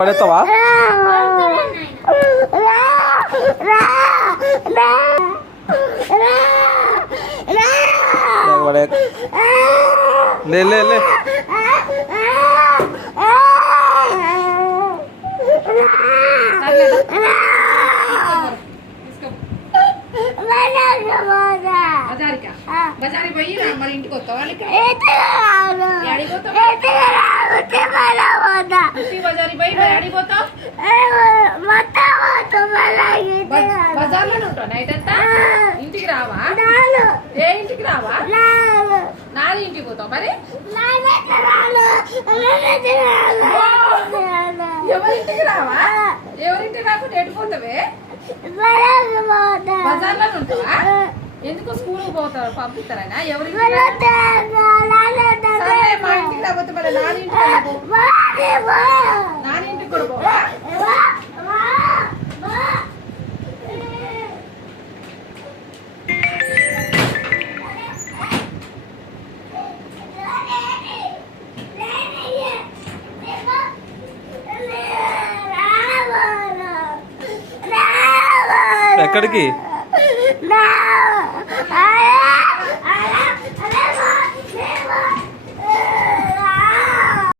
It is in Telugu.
పడేస్తావా? లే లే లే బజారి పోయి మరి ఇంటికి వస్తావా? బజారి పోయి అడిగిపోతావు. బజార్లోనే ఉంటావు నైట్ అంతా. ఇంటికి రావా? ఏ ఇంటికి రావా? నాది ఇంటికి పోతావు. మరి ఎవరింటికి రావా? ఎవరింటికి రాకుండా ఎడిపోతావే? బజార్లోనే ఉంటావా? ఎందుకు స్కూల్కి పోతారు? పంపిస్తారా? ఎవరికి మా ఇంటికి రాబోతే మరి నాని ఇంటికి కూడా పోవా? ఎక్కడికి?